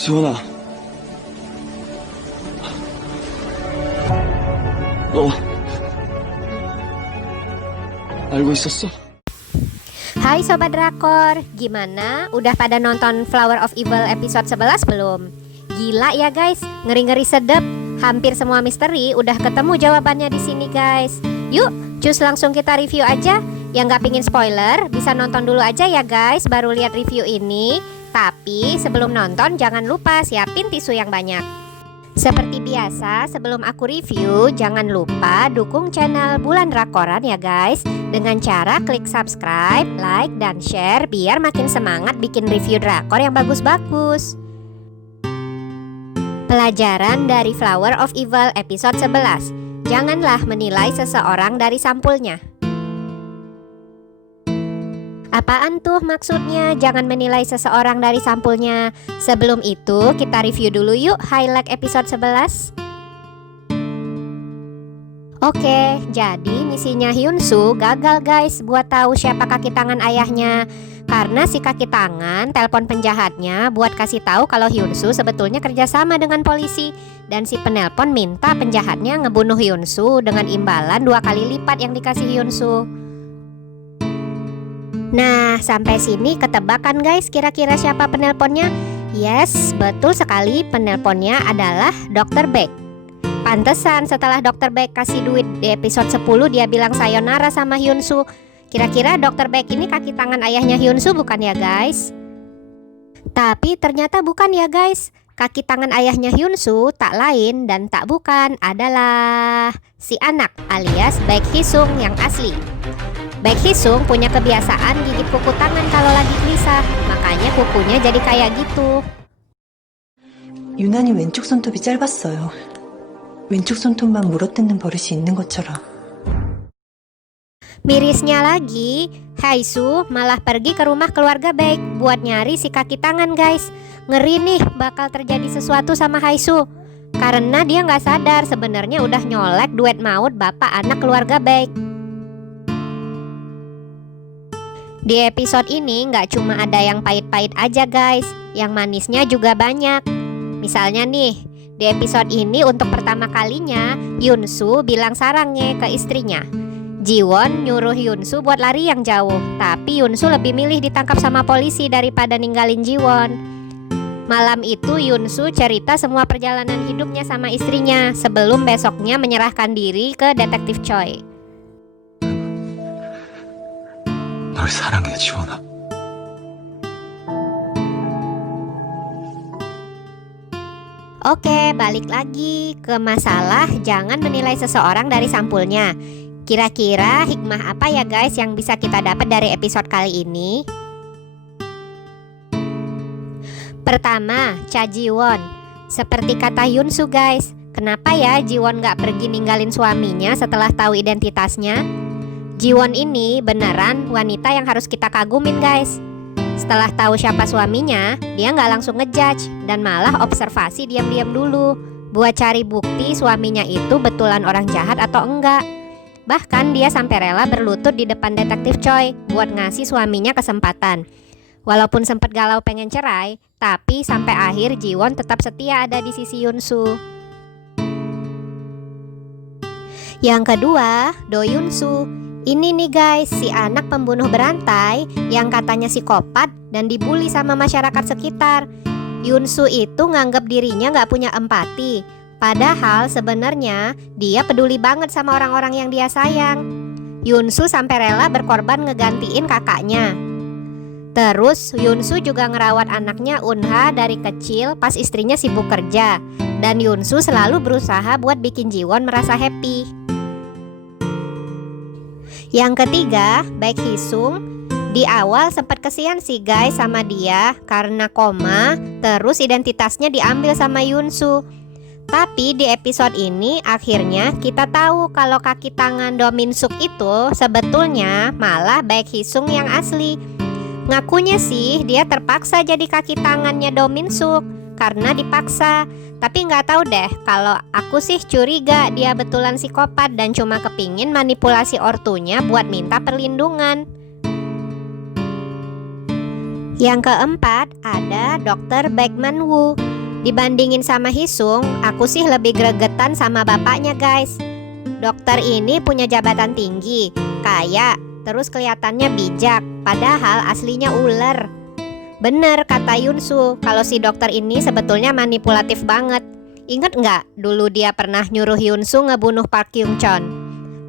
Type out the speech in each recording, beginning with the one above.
지원아, 너 알고 있었어? Hai Sobat Drakor, gimana? Udah pada nonton Flower of Evil episode 11 belum? Gila ya guys, ngeri-ngeri sedep. Hampir semua misteri udah ketemu jawabannya di sini guys. Yuk, cus langsung kita review aja. Yang gak pingin spoiler, bisa nonton dulu aja ya guys, baru lihat review ini. Tapi sebelum nonton jangan lupa siapin tisu yang banyak. Seperti biasa, sebelum aku review, jangan lupa dukung channel Bulan Drakoran ya guys, dengan cara klik subscribe, like, dan share biar makin semangat bikin review drakor yang bagus-bagus. Pelajaran dari Flower of Evil episode 11. Janganlah menilai seseorang dari sampulnya. Apaan tuh maksudnya jangan menilai seseorang dari sampulnya? Sebelum itu kita review dulu yuk highlight episode 11. Oke, jadi misinya Hyunsu gagal guys buat tahu siapa kaki tangan ayahnya. Karena si kaki tangan telepon penjahatnya buat kasih tahu kalau Hyunsu sebetulnya kerjasama dengan polisi. Dan si penelpon minta penjahatnya ngebunuh Hyunsu dengan imbalan 2 kali lipat yang dikasih Hyunsu. Nah, sampai sini ketebak kan guys kira-kira siapa penelponnya? Yes, betul sekali, penelponnya adalah Dr. Baek. Pantesan setelah Dr. Baek kasih duit di episode 10 dia bilang sayonara sama Hyunsu. Kira-kira Dr. Baek ini kaki tangan ayahnya Hyunsu bukan ya guys? Tapi ternyata bukan ya guys. Kaki tangan ayahnya Hyunsu tak lain dan tak bukan adalah si anak alias Baek Hisung yang asli. Baek Hisung punya kebiasaan gigit kuku tangan kalau lagi gelisah, makanya kukunya jadi kayak gitu. 유난히 왼쪽 손톱이 짧았어요. 왼쪽 손톱만 물어뜯는 버릇이 있는 것처럼. Mirisnya lagi, Haisu malah pergi ke rumah keluarga Baek buat nyari si kaki tangan guys. Ngeri nih bakal terjadi sesuatu sama Haisu. Karena dia nggak sadar sebenarnya udah nyolek duet maut bapak anak keluarga Baek. Di episode ini nggak cuma ada yang pahit-pahit aja guys, yang manisnya juga banyak. Misalnya nih, di episode ini untuk pertama kalinya Hyunsu bilang sarangnya ke istrinya. Jiwon nyuruh Hyunsu buat lari yang jauh, tapi Hyunsu lebih milih ditangkap sama polisi daripada ninggalin Jiwon. Malam itu Hyunsu cerita semua perjalanan hidupnya sama istrinya sebelum besoknya menyerahkan diri ke detektif Choi. 널 사랑해, 지원아. Oke, balik lagi ke masalah jangan menilai seseorang dari sampulnya. Kira-kira hikmah apa ya guys yang bisa kita dapat dari episode kali ini? Pertama, Cha Jiwon. Seperti kata Hyunsu guys, kenapa ya Jiwon gak pergi ninggalin suaminya setelah tahu identitasnya? Jiwon ini beneran wanita yang harus kita kagumin guys. Setelah tahu siapa suaminya, dia gak langsung ngejudge dan malah observasi diam-diam dulu buat cari bukti suaminya itu betulan orang jahat atau enggak. Bahkan dia sampai rela berlutut di depan detektif Choi buat ngasih suaminya kesempatan. Walaupun sempat galau pengen cerai, tapi sampai akhir Jiwon tetap setia ada di sisi Hyunsu. Yang kedua, Do Hyunsu. Ini nih guys, si anak pembunuh berantai yang katanya psikopat dan dibully sama masyarakat sekitar. Hyunsu itu nganggap dirinya gak punya empati. Padahal sebenarnya dia peduli banget sama orang-orang yang dia sayang. Hyunsu sampai rela berkorban ngegantiin kakaknya. Terus Hyunsu juga ngerawat anaknya Unha dari kecil pas istrinya sibuk kerja. Dan Hyunsu selalu berusaha buat bikin Jiwon merasa happy. Yang ketiga, Baek Hisung. Di awal sempat kesian sih guys sama dia karena koma, terus identitasnya diambil sama Hyunsu. Tapi di episode ini akhirnya kita tahu kalau kaki tangan Do Min-suk itu sebetulnya malah Baek Hisung yang asli. Ngakunya sih dia terpaksa jadi kaki tangannya Do Min-suk karena dipaksa. Tapi nggak tahu deh, kalau aku sih curiga dia betulan psikopat dan cuma kepingin manipulasi ortunya buat minta perlindungan. Yang keempat ada Dr. Baekman Woo. Dibandingin sama Hisung, aku sih lebih gregetan sama bapaknya guys. Dokter ini punya jabatan tinggi, kaya, terus kelihatannya bijak, padahal aslinya ular. Bener kata Yunsu, kalau si dokter ini sebetulnya manipulatif banget. Ingat nggak dulu dia pernah nyuruh Yunsu ngebunuh Park Kyung Chon?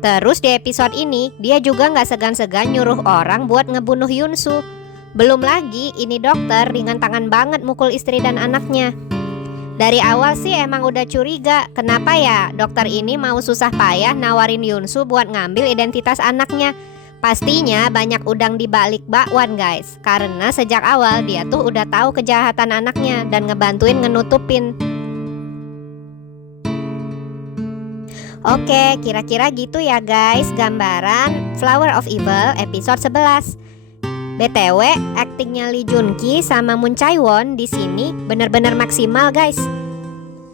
Terus di episode ini dia juga nggak segan-segan nyuruh orang buat ngebunuh Yunsu. Belum lagi ini dokter ringan tangan banget mukul istri dan anaknya. Dari awal sih emang udah curiga, kenapa ya dokter ini mau susah payah nawarin Yunsu buat ngambil identitas anaknya. Pastinya banyak udang di balik bakwan guys, karena sejak awal dia tuh udah tahu kejahatan anaknya dan ngebantuin ngenutupin. Oke, kira-kira gitu ya guys gambaran Flower of Evil episode 11. BTW, aktingnya Lee Jun Ki sama Moon Chae Won di sini bener-bener maksimal guys.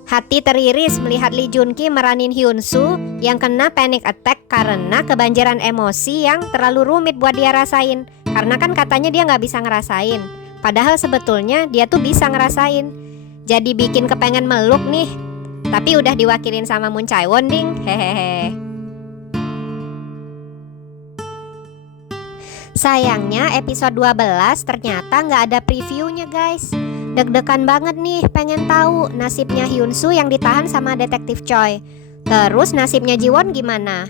Hati teriris melihat Lee Jun Ki meranin Hyun Soo yang kena panic attack karena kebanjiran emosi yang terlalu rumit buat dia rasain. Karena kan katanya dia nggak bisa ngerasain, padahal sebetulnya dia tuh bisa ngerasain. Jadi bikin kepengen meluk nih. Tapi udah diwakilin sama Moon Chae Won ding, hehehe. Sayangnya episode 12 ternyata nggak ada previewnya guys. Deg-degan banget nih pengen tahu nasibnya Hyun Soo yang ditahan sama detektif Choi. Terus nasibnya Jiwon gimana?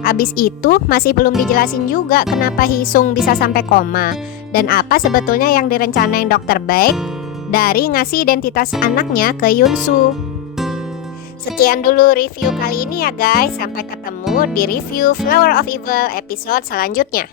Abis itu masih belum dijelasin juga kenapa Hisung bisa sampai koma. Dan apa sebetulnya yang direncanain Dr. Baek dari ngasih identitas anaknya ke Hyun Soo. Sekian dulu review kali ini ya guys. Sampai ketemu di review Flower of Evil episode selanjutnya.